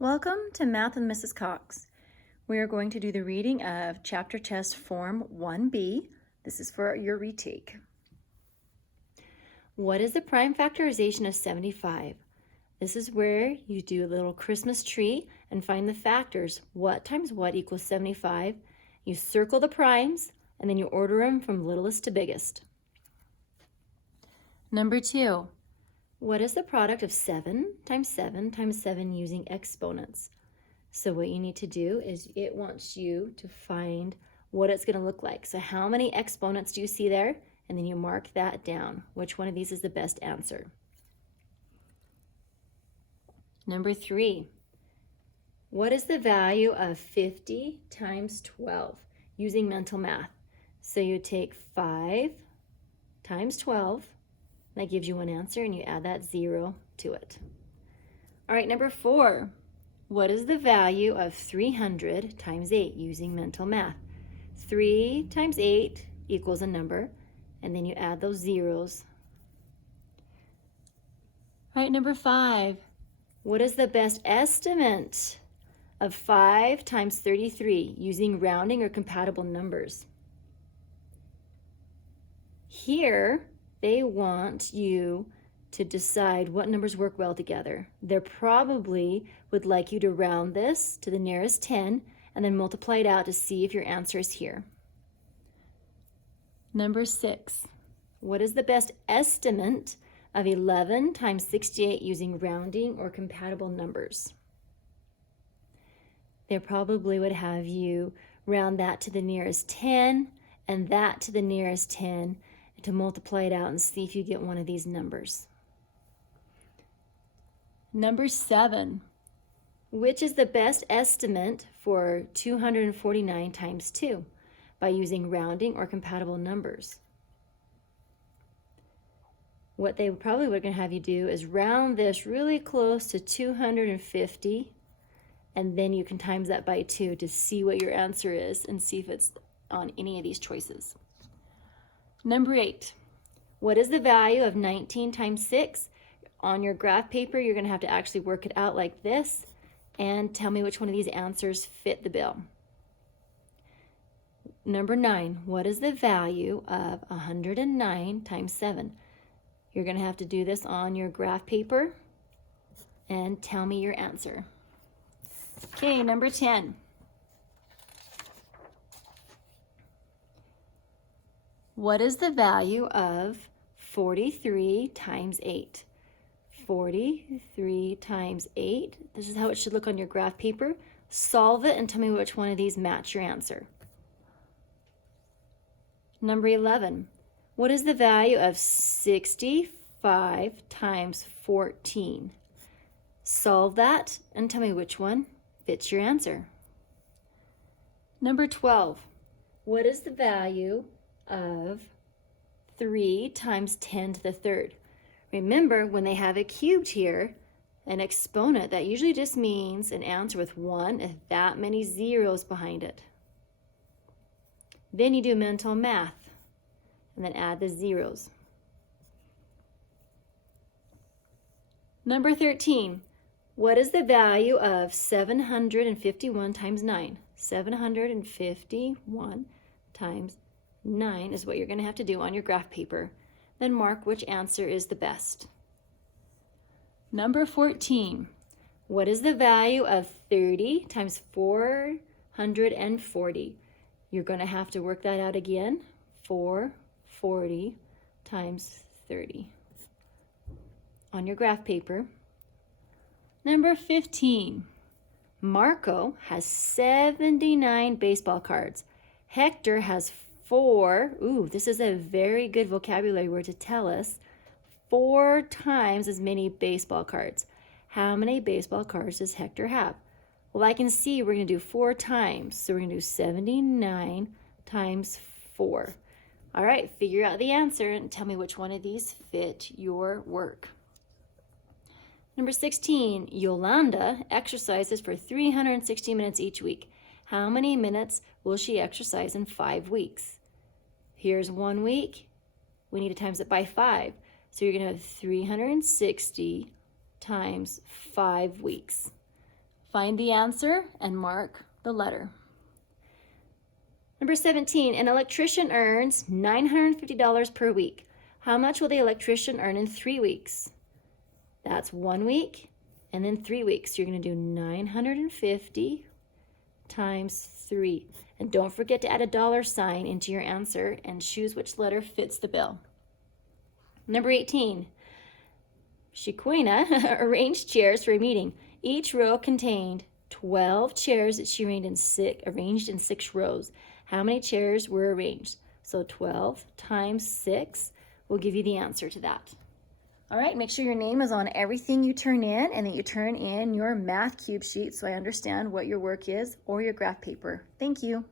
Welcome to Math with Mrs. Cox. We are going to do the reading of Chapter Test Form 1B. This is for your retake. What is the prime factorization of 75? This is where you do a little Christmas tree and find the factors. What times what equals 75? You circle the primes and then you order them from littlest to biggest. Number 2. What is the product of 7 times 7 times 7 using exponents? So what you need to do is it wants you to find what it's going to look like. So how many exponents do you see there? And then you mark that down. Which one of these is the best answer? Number 3. What is the value of 50 times 12 using mental math? So you take 5 times 12. That gives you one answer, and you add that 0 to it. All right, number 4. What is the value of 300 times 8 using mental math? 3 times 8 equals a number, and then you add those zeros. All right, number 5. What is the best estimate of 5 times 33 using rounding or compatible numbers? Here, they want you to decide what numbers work well together. They probably would like you to round this to the nearest 10 and then multiply it out to see if your answer is here. Number 6. What is the best estimate of 11 times 68 using rounding or compatible numbers? They probably would have you round that to the nearest 10 and that to the nearest 10 to multiply it out and see if you get one of these numbers. Number 7. Which is the best estimate for 249 times 2 by using rounding or compatible numbers? What they probably were going to have you do is round this really close to 250, and then you can times that by 2 to see what your answer is and see if it's on any of these choices. Number 8. What is the value of 19 times 6? On your graph paper, you're going to have to actually work it out like this and tell me which one of these answers fit the bill. Number 9. What is the value of 109 times 7? You're going to have to do this on your graph paper and tell me your answer. Okay, number 10. What is the value of 43 times 8? 43 times 8. This is how it should look on your graph paper. Solve it and tell me which one of these match your answer. Number 11. What is the value of 65 times 14? Solve that and tell me which one fits your answer. Number 12. What is the value of 3 times 10 to the third? Remember, when they have a cubed here, an exponent, that usually just means an answer with one if that many zeros behind it. Then you do mental math and then add the zeros. Number 13. What is the value of 751 times 9? 751 times 9 is what you're going to have to do on your graph paper. Then mark which answer is the best. Number 14. What is the value of 30 times 440? You're going to have to work that out again. 440 times 30 on your graph paper. Number 15. Marco has 79 baseball cards. Hector has 4. Ooh, this is a very good vocabulary word to tell us. 4 times as many baseball cards. How many baseball cards does Hector have? Well, I can see we're going to do 4 times. So we're going to do 79 times 4. All right, figure out the answer and tell me which one of these fit your work. Number 16, Yolanda exercises for 360 minutes each week. How many minutes will she exercise in 5 weeks? Here's 1 week. We need to times it by 5. So you're going to have 360 times 5 weeks. Find the answer and mark the letter. Number 17, an electrician earns $950 per week. How much will the electrician earn in 3 weeks? That's 1 week and then 3 weeks. So you're going to do 950 times 3. And don't forget to add a $sign into your answer and choose which letter fits the bill. Number 18, Shaquina arranged chairs for a meeting. Each row contained 12 chairs that she arranged in 6 rows. How many chairs were arranged? So 12 times 6 will give you the answer to that. All right, make sure your name is on everything you turn in and that you turn in your math cube sheet so I understand what your work is or your graph paper. Thank you.